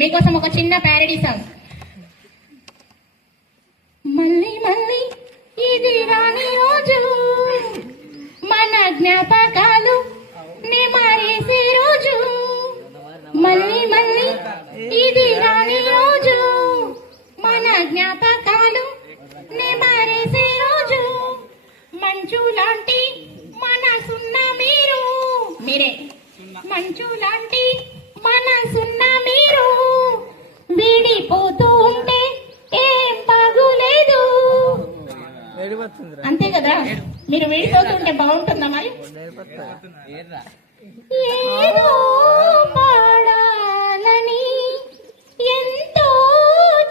మీకోసం ఒక చిన్న ప్యారడీ సాంగ్. మళ్ళీ మళ్ళీ ఇది రాని రోజు, మన జ్ఞాపకాలు నెమరేసే రోజు. మళ్ళీ మళ్ళీ ఇది రాని రోజు, మన జ్ఞాపకాలు నెమరేసే రోజు. మంచు లాంటి మనసున్న మీరే మంచు లాంటి మనసున్న మీరు విడిపోతూ ఉంటే ఏం బాగులేదు. అంతే కదా, మీరు విడిపోతుంటే బాగుంటుందా? మరి ఏదో పాడాలని, ఎంతో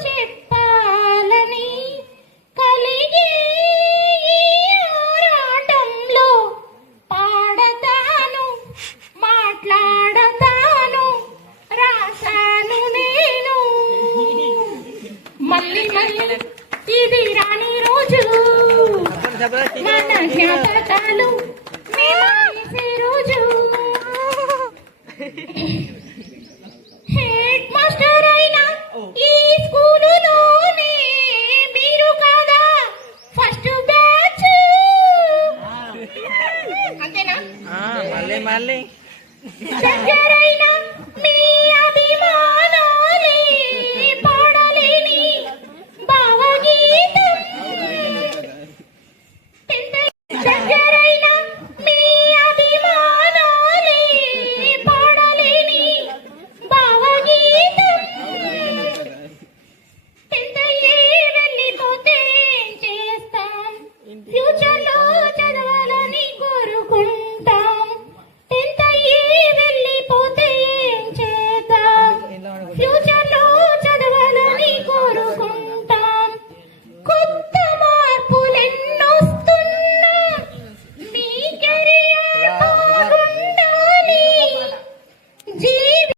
చెప్పాలని కలిగే ఆరాటంలో పాడతాను, మాట్లాడతాను, రాశాను నేను. మళ్ళీ మళ్ళీ ఇది రాని రోజు, మన జ్ఞాపకాలు మేమేసే రోజు.